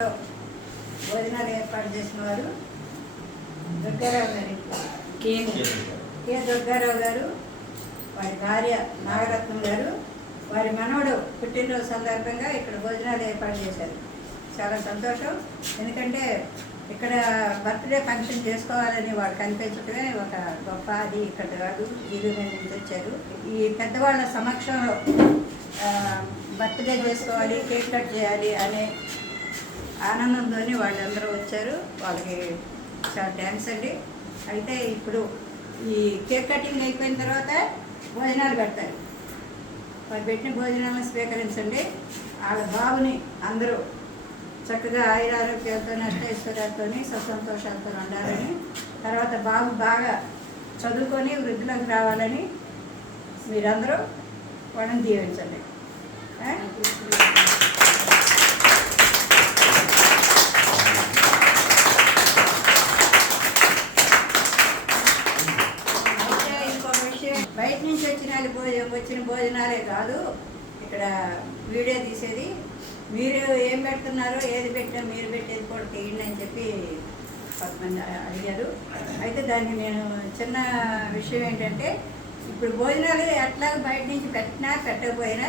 భోజనాలు ఏర్పాటు చేసిన వారు దుర్గారావు గారి. కె. దుర్గారావు గారు వారి భార్య నాగరత్నం గారు వారి మనవడు పుట్టినరోజు సందర్భంగా ఇక్కడ భోజనాలు ఏర్పాటు చేశారు. చాలా సంతోషం. ఎందుకంటే ఇక్కడ బర్త్డే ఫంక్షన్ చేసుకోవాలని వాళ్ళు కనిపించడమే ఒక గొప్ప అది ఇక్కడ కాదు. వీరు వచ్చారు. ఈ పెద్దవాళ్ళ సమక్షంలో బర్త్డే చేసుకోవాలి కేక్ కట్ చేయాలి అనే ఆనందంతోనే వాళ్ళందరూ వచ్చారు. వాళ్ళకి చాలా థ్యాంక్స్ అండి. అయితే ఇప్పుడు ఈ కేక్ కటింగ్ అయిపోయిన తర్వాత భోజనాలు పెడతారు. వాళ్ళు పెట్టిన భోజనాలను స్వీకరించండి. వాళ్ళ బాబుని అందరూ చక్కగా ఆయురారోగ్యాలతో అష్టైశ్వర్యాలతో సుసంతోషాలతో ఉండాలని తర్వాత బాబు బాగా చదువుకొని వృద్ధిలోకి రావాలని మీరందరూ వాళ్ళని దీవించండి. బయట నుంచి వచ్చిన భోజనం వచ్చిన భోజనాలే కాదు. ఇక్కడ వీడియో తీసేది. మీరు ఏం పెడుతున్నారో ఏది పెట్టా మీరు పెట్టేది కూడా తీయండి అని చెప్పి కొంతమంది అడిగారు. అయితే దాన్ని నేను చిన్న విషయం ఏంటంటే ఇప్పుడు భోజనాలు ఎట్లా బయట నుంచి పెట్టినా పెట్టకపోయినా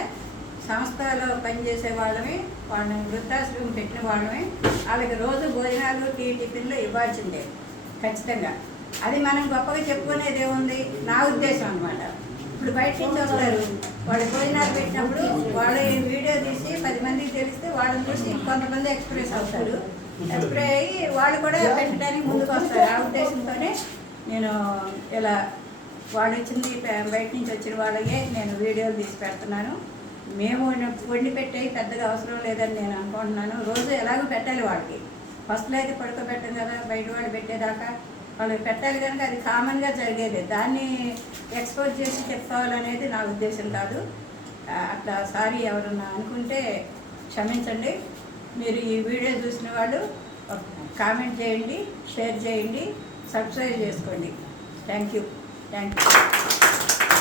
సంస్థలో పనిచేసే వాళ్ళమే వాళ్ళని వృద్ధాశ్రమం పెట్టిన వాళ్ళమే వాళ్ళకి రోజు భోజనాలు టీ టిఫిన్లు ఇవ్వాల్సిందే ఖచ్చితంగా. అది మనం గొప్పగా చెప్పుకునేది ఏముంది? నా ఉద్దేశం అనమాట ఇప్పుడు బయట నుంచి వస్తారు. వాళ్ళు భోజనాలు పెట్టినప్పుడు వాళ్ళు వీడియో తీసి పది మందికి తెలిస్తే వాళ్ళని చూసి కొంతమంది ఎక్స్ప్రెస్ అవుతారు. ఎక్స్ప్రెస్ అయ్యి వాళ్ళు కూడా పెట్టడానికి ముందుకు వస్తారు. ఆ ఉద్దేశంతోనే నేను ఇలా వాళ్ళు వచ్చింది బయట నుంచి వచ్చిన వాళ్ళకే నేను వీడియోలు తీసి పెడుతున్నాను. మేము వండి- వండి పెట్టే పెద్దగా అవసరం లేదని నేను అనుకుంటున్నాను. రోజు ఎలాగో పెట్టాలి వాళ్ళకి. ఫస్ట్లో అయితే పడుకోబెట్టాం కదా బయట వాళ్ళు పెట్టేదాకా. వాళ్ళు పెట్టాలి కనుక అది కామన్గా జరిగేది. దాన్ని ఎక్స్పోజ్ చేసి చెప్పుకోవాలనేది నా ఉద్దేశం కాదు. అట్లా సారీ ఎవరన్నా అనుకుంటే క్షమించండి. మీరు ఈ వీడియో చూసిన వాళ్ళు కామెంట్ చేయండి షేర్ చేయండి సబ్స్క్రైబ్ చేసుకోండి. Thank you. Thank you.